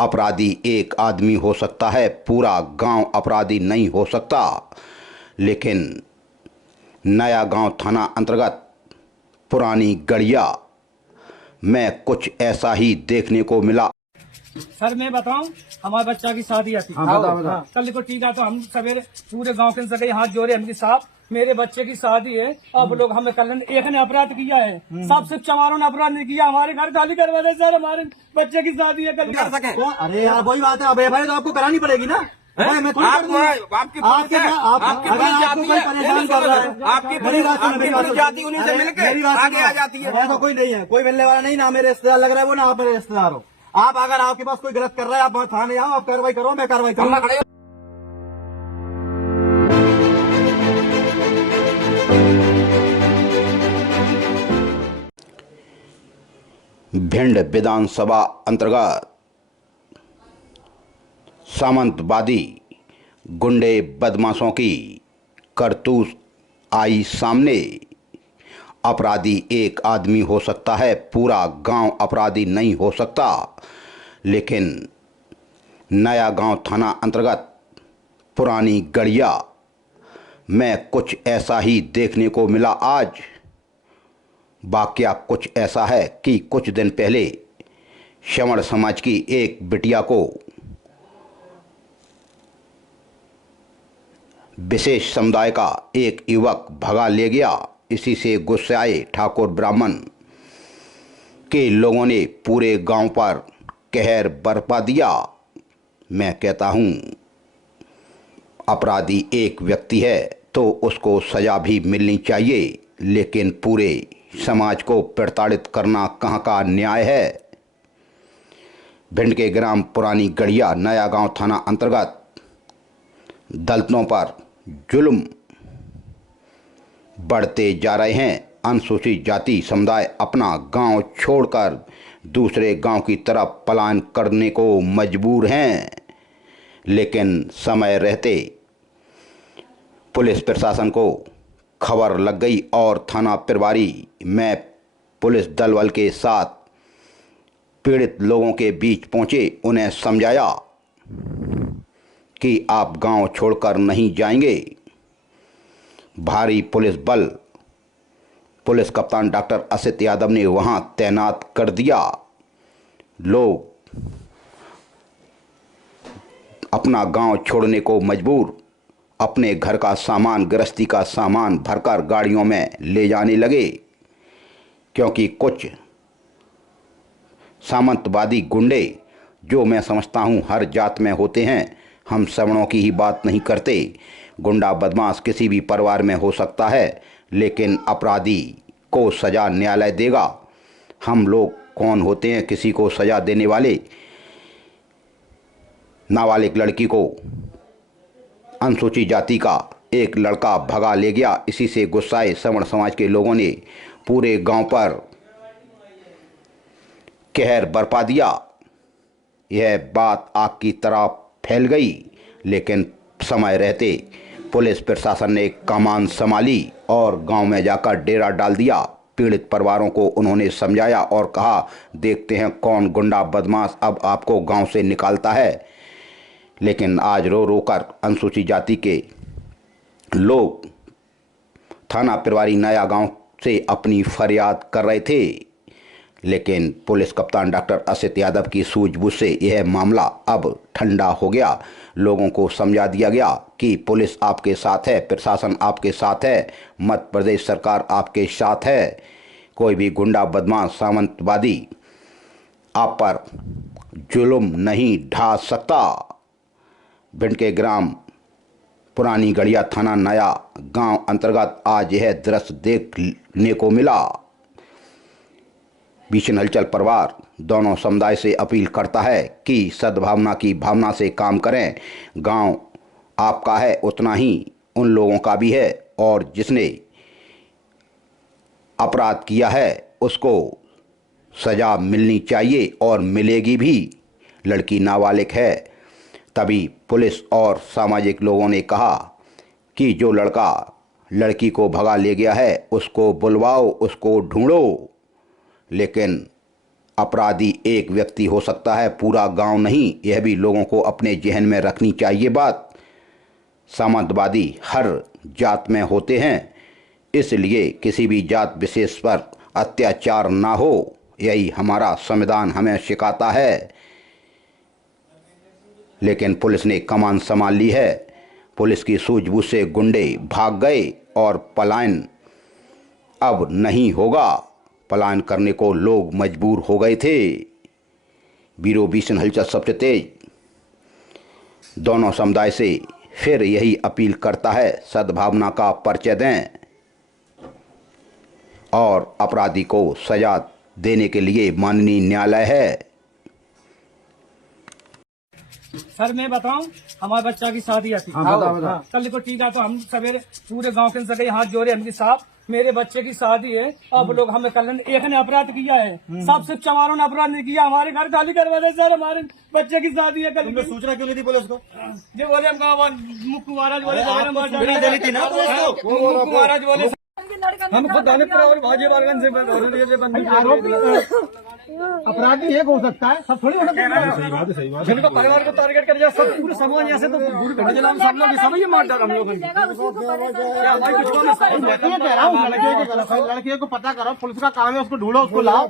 अपराधी एक आदमी हो सकता है, पूरा गांव अपराधी नहीं हो सकता। लेकिन नया गांव थाना अंतर्गत पुरानी गड़िया में कुछ ऐसा ही देखने को मिला। सर मैं बताऊं, हमारे बच्चा की शादी आती है। हाँ, कल को ठीक है तो हम सवेरे पूरे गांव के सगे हाथ जोड़े हमके साहब मेरे बच्चे की शादी है और लोग हमें कल एक ने अपराध किया है, सब सिर्फ चमारों ने अपराध नहीं किया, हमारे घर खाली करवा दे सर, हमारे बच्चे की शादी है कल कर सके। अरे यार वही बात है, अब भाई तो आपको करानी पड़ेगी ना। मैं थोड़ी कर दूंगा। आपकी परेशान कर रहा है, आपकी पुलिस जाती उन्हीं से मिलकर आगे आ जाती है। ऐसा कोई नहीं है, कोई मिलने वाला नहीं, ना मेरे रिश्तेदार लग रहा है वो, ना आप मेरे रिश्तेदार हो। आप अगर आपके पास कोई गलत कर रहा है आप थाने आओ, आप कार्रवाई करो, मैं कार्रवाई करूंगा। भिंड विधानसभा अंतर्गत सामंतवादी गुंडे बदमाशों की करतूत आई सामने। अपराधी एक आदमी हो सकता है, पूरा गांव अपराधी नहीं हो सकता। लेकिन नया गांव थाना अंतर्गत पुरानी गड़िया में कुछ ऐसा ही देखने को मिला आज। वाकया कुछ ऐसा है कि कुछ दिन पहले श्रमण समाज की एक बिटिया को विशेष समुदाय का एक युवक भगा ले गया। इसी से गुस्साए ठाकुर ब्राह्मण के लोगों ने पूरे गांव पर कहर बरपा दिया। मैं कहता हूं, अपराधी एक व्यक्ति है तो उसको सजा भी मिलनी चाहिए, लेकिन पूरे समाज को प्रताड़ित करना कहां का न्याय है। भिंड के ग्राम पुरानी गड़िया नया गांव थाना अंतर्गत दलितों पर जुल्म बढ़ते जा रहे हैं। अनुसूचित जाति समुदाय अपना गांव छोड़कर दूसरे गांव की तरफ पलायन करने को मजबूर हैं। लेकिन समय रहते पुलिस प्रशासन को खबर लग गई और थाना प्रभारी में पुलिस दल बल के साथ पीड़ित लोगों के बीच पहुंचे। उन्हें समझाया कि आप गांव छोड़कर नहीं जाएंगे। भारी पुलिस बल पुलिस कप्तान डॉक्टर असित यादव ने वहां तैनात कर दिया। लोग अपना गांव छोड़ने को मजबूर, अपने घर का सामान, गृहस्थी का सामान भरकर गाड़ियों में ले जाने लगे, क्योंकि कुछ सामंतवादी गुंडे, जो मैं समझता हूं हर जात में होते हैं, हम सवर्णों की ही बात नहीं करते, गुंडा बदमाश किसी भी परिवार में हो सकता है, लेकिन अपराधी को सज़ा न्यायालय देगा। हम लोग कौन होते हैं किसी को सज़ा देने वाले। नाबालिग लड़की को अनुसूचित जाति का एक लड़का भगा ले गया। इसी से गुस्साए सवर्ण समाज के लोगों ने पूरे गांव पर कहर बरपा दिया। यह बात आग की तरह फैल गई, लेकिन समय रहते पुलिस प्रशासन ने कमान संभाली और गांव में जाकर डेरा डाल दिया। पीड़ित परिवारों को उन्होंने समझाया और कहा, देखते हैं कौन गुंडा बदमाश अब आपको गांव से निकालता है। लेकिन आज रो रो कर अनुसूचित जाति के लोग थाना प्रभारी नया गांव से अपनी फरियाद कर रहे थे। लेकिन पुलिस कप्तान डॉक्टर असित यादव की सूझबूझ से यह मामला अब ठंडा हो गया। लोगों को समझा दिया गया कि पुलिस आपके साथ है, प्रशासन आपके साथ है, मध्य प्रदेश सरकार आपके साथ है। कोई भी गुंडा बदमाश सामंतवादी आप पर जुल्म नहीं ढा सकता। भिंड के ग्राम पुरानी गड़िया थाना नया गांव अंतर्गत आज यह दृश्य देखने को मिला। बीचन हलचल परिवार दोनों समुदाय से अपील करता है कि सद्भावना की भावना से काम करें। गांव आपका है उतना ही उन लोगों का भी है, और जिसने अपराध किया है उसको सज़ा मिलनी चाहिए और मिलेगी भी। लड़की नाबालिग है। तभी पुलिस और सामाजिक लोगों ने कहा कि जो लड़का लड़की को भगा ले गया है उसको बुलवाओ, उसको ढूंढो। लेकिन अपराधी एक व्यक्ति हो सकता है, पूरा गांव नहीं। यह भी लोगों को अपने जहन में रखनी चाहिए बात। सामंतवादी हर जात में होते हैं, इसलिए किसी भी जात विशेष पर अत्याचार ना हो, यही हमारा संविधान हमें सिखाता है। लेकिन पुलिस ने कमान संभाल ली है। पुलिस की सूझबूझ से गुंडे भाग गए और पलायन अब नहीं होगा। पलायन करने को लोग मजबूर हो गए थे। ब्यूरो विजन हलचल सबसे तेज दोनों समुदाय से फिर यही अपील करता है, सद्भावना का परिचय दें और अपराधी को सजा देने के लिए माननीय न्यायालय है। सर मैं बताऊं, हमारे बच्चा की शादी आती कल को टीका तो हम सवेरे पूरे गांव के सके हाथ जोड़े हमके साहब मेरे बच्चे की शादी है। अब लोग हमें कल एक ने अपराध किया है, सबसे चमारों ने अपराध नहीं किया। हमारे घर खाली करवा दे सर, हमारे बच्चे की शादी है। कल सूचना क्यों नहीं दी पुलिस को? जो बोले हम मुक्कू महाराज बोले हम खुद अपराधी एक हो सकता है, सब थोड़ी हो सकता है। सही बात जिनको परिवार को टारगेट कर दिया, सब पूरे समाज ऐसे तो पूरे सब लोग समझिए मार डाल हम लोग। लड़कियों को पता करो, पुलिस का काम है, उसको ढूंढो, उसको लाओ।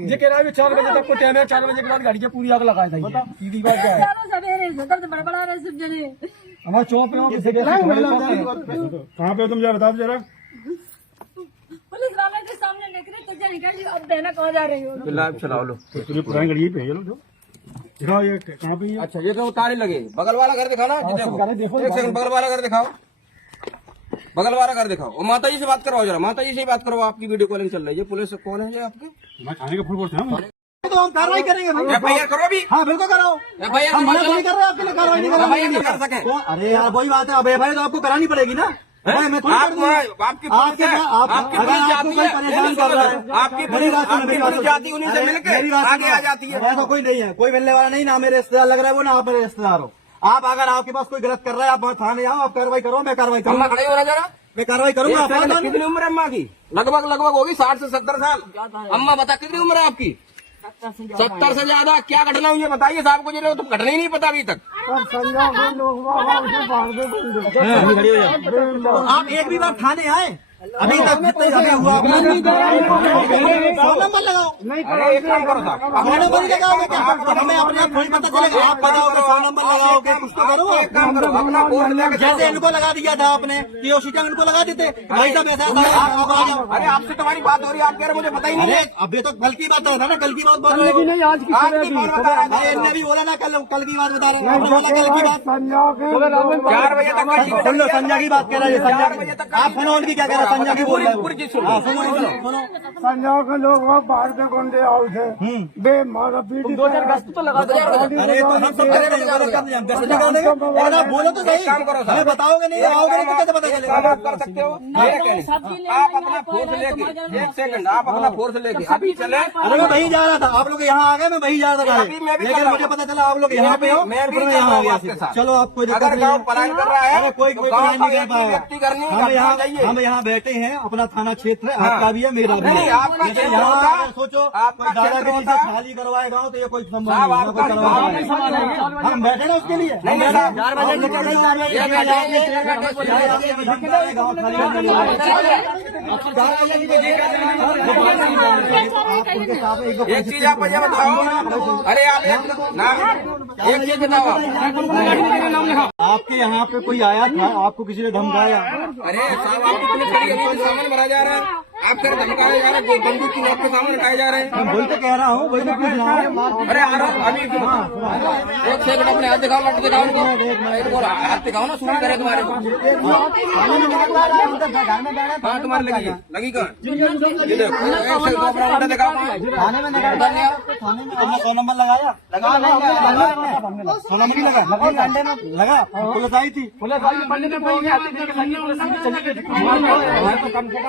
ये कह रहा है 4 बजे तक को टाइम है, 4 बजे के बाद गाड़ी की पूरी आग लगाया था। सीधी बात क्या है? हमारे चौक पे कहाँ पे तुम बता दो जरा। पुलिस वाले के सामने निकले कुछ निकल, अब देना कहाँ जा रही हो? लाइव चलाओ लो, पूरी पुरानी गाड़ी पे है लो। दिखाओ ये कहाँ पे? अच्छा ये तो उतारे लगे। बगल वाला घर दिखाना, देखो एक सेकंड, बगल वाला घर दिखाओ, बगल वाला घर दिखाओ। और माता जी से बात करवाओ जरा, माता जी से बात करो। आपकी वीडियो कॉलिंग चल रही है। पुलिस कौन है आपके? मैं थाने का फुल फोर्स हूं। तो हम कार्रवाई करेंगे। एफआईआर करो अभी। हाँ बिल्कुल करो। एफआईआर हम मना नहीं कर रहे, आपके लिए कार्रवाई नहीं कर सके। अरे यार वही बात है, अब एफआईआर तो आपको करानी पड़ेगी ना। मैं आपकी परेशान कर रहा है, आपकी जाति उन्हीं से मिलकर आगे आ जाती है। ऐसा कोई नहीं है, कोई मिलने वाला नहीं। ना मेरे रिश्तेदार लग रहा है वो, ना आप मेरे रिश्तेदार हो। आप अगर आपके पास कोई गलत कर रहा है, आप थाने आओ, आप कार्रवाई करो, मैं कार्रवाई करूँगा। खड़े हो रहा जरा, मैं कार्रवाई करूँगा। कितनी उम्र है अम्मा की? लगभग होगी 60 से 70 साल। अम्मा बता कितनी उम्र है आपकी? 70 से ज्यादा। क्या घटना हुई है बताइए साहब को, जिन्हें तो घटना ही नहीं पता अभी तक। आप एक भी बार थाने आए अभी तक? जितने अभी हुआ फोन नंबर लगाओ। अरे एक काम करो साहब, फोन नंबर ही लगाओगे क्या? हमें अपने आप थोड़ी पता चलेगा। आप बताओगे, फोन नंबर लगाओगे, कुछ तो करो। एक काम करो, अपना फोन लेकर जैसे इनको लगा दिया था आपने, ये शीशा इनको लगा देते भाई साहब। ऐसा अरे आपसे तुम्हारी बात हो रही है, आप कह रहे मुझे पता ही नहीं है। अभी तो कल की बात है ना, कल की बात बता रहे हो। आज की इनने भी बोला ना, कल की बात बता रहे हैं। कल की बात 4 बजे तक सुन लो। संजय की बात कह रहा है, 4 बजे तक आप सुनो उनकी क्या कह रहा है। संजय की बोल रहे हैं, पूरी चीज सुनो। संजय के लोग बाहर के गुंडे आओ थे बे मारा पीट 2-4 गश्त तो लगा दो। अरे तो हम सब बोलो तो सही। काम करो सर, बताओगे नहीं, आओगे नहीं तो कैसे पता चलेगा? आप कर सकते हो। आप अपना फोर्स लेके, एक सेकंड, आप अपना फोर्स लेके अभी चले। अरे मैं वही जा रहा था, आप लोग यहाँ आ गए, मैं वही जा रहा था, लेकिन मुझे पता चला आप लोग यहाँ पे हो। मैं भी यहाँ आ गया। चलो आप कोई दिक्कत नहीं है। पलायन कर रहा है कोई व्यक्ति करनी, हम यहाँ बैठे हैं, अपना थाना क्षेत्र है, आपका भी है, मेरा भी है। यहाँ सोचो आप दादागिरी से खाली करवाएगा तो ये कोई संभव नहीं। हम बैठे ना उसके लिए। एक चीज आप मुझे बताओ। अरे आप एक चीज बताओ, आपके यहाँ पे कोई आया था, आपको किसी ने धमकाया? अरे साहब आपकी पुलिस सामान भरा जा रहा है, आप फिर धमकाए जा रहे हैं, बंदूक की नोक पे सामान रखाए जा रहे हैं। वही तो कह रहा हूँ, वही तो पूछ रहा हूँ। अरे आ रहा अभी एक सेकंड, अपने हाथ दिखाओ, लट दिखाओ उनको, हाथ दिखाओ ना, सूट करे तुम्हारे को। हाँ तुम्हारे लगी कहाँ? ये देखो अपना दिखाओ। थाने में 100 नंबर लगाया? सोना नहीं लगा, पुलिस आई थी।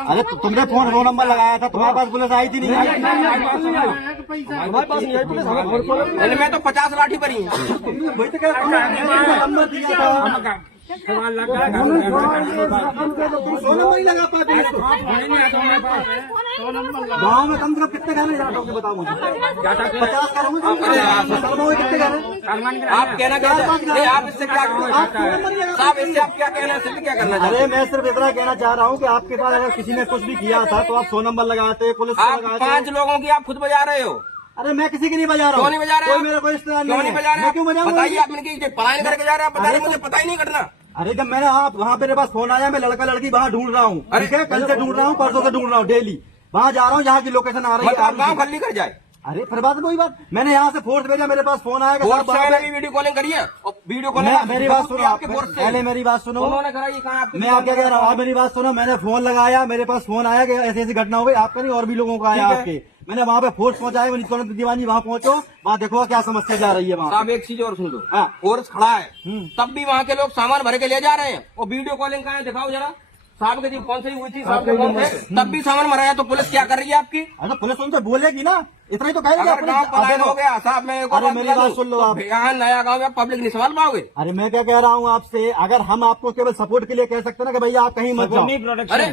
अरे तुमने फोन नंबर लगाया था, तुम्हारे पास पुलिस आई थी? नहीं आई। हमारे पास नहीं आई पुलिस। मैं तो 50 लाठी पर ही हूँ। सवाल लगा लगा पाते गाँव में कम से कम कितने घर हैं बताओ मुझे 50 घर होंगे कितने घर हैं आप कहना क्या चाहते हैं? आप इससे क्या साहब इससे आप क्या कहना सिद्ध क्या करना चाहते अरे मैं सिर्फ इतना कहना चाह रहा हूँ कि आपके पास अगर किसी ने कुछ भी किया था तो आप 100 नंबर लगाते, पुलिस को आप लगाते। 5 लोगों की आप खुद बजा रहे हो। अरे मैं किसी की नहीं बजा रहा हूँ। क्यों नहीं बजा रहे? कोई मेरा कोई रिश्तेदार क्यों नहीं बजा रहे? मैं क्यों बजाऊंगा? बताइए आप इनकी पलायन करके जा रहे हैं, आप बता रहे हैं, मुझे पता ही नहीं घटना। अरे जब मैंने वहाँ मेरे पास फोन आया, मैं लड़का लड़की वहाँ ढूंढ रहा हूँ। ठीक है, कल से ढूंढ रहा हूँ, परसों से ढूंढ रहा हूँ, डेली वहाँ जा रहा हूँ, यहाँ की लोकेशन आ रही है। मतलब गाँव खाली कर जाए। अरे फिर बात वही बात, मैंने यहाँ से फोर्स भेजा, मेरे पास फोन आया वीडियो कॉलिंग करिए और वीडियो कॉलिंग मेरी बात सुनो आप, पहले मेरी बात सुनो। उन्होंने कराई कहा मैं आप क्या कह रहा हूँ, आप मेरी बात सुनो। मैंने फोन लगाया, मेरे पास फोन आया कि ऐसी ऐसी घटना हो गई, आपका नहीं और भी लोगों का आया आपके। मैंने वहाँ पे फोर्स पहुंचाया, दीवानी वहाँ पहुंचो, वहाँ देखो क्या समस्या जा रही है वहाँ। आप एक चीज और सुन लो, हाँ। फोर्स खड़ा है तब भी वहाँ के लोग सामान भर के ले जा रहे हैं और वीडियो कॉलिंग कहाँ है दिखाओ जरा। साहब के जी कौन सी हुई थी, साहब के कौन थे, तब भी सामान भराया, तो पुलिस क्या कर रही है आपकी? अरे पुलिस उनसे बोलेगी ना, इतना ही तो कहेगी। अगर गाँव पलायन हो गया साहब, मैं अरे मेरी बात सुन लो आप। यहाँ नया गाँव में पब्लिक नहीं संभाल पाओगे। अरे मैं क्या कह रहा हूँ आपसे, अगर हम आपको केवल सपोर्ट के लिए कह सकते हैं ना कि भैया आप कहीं मत जाओ। अरे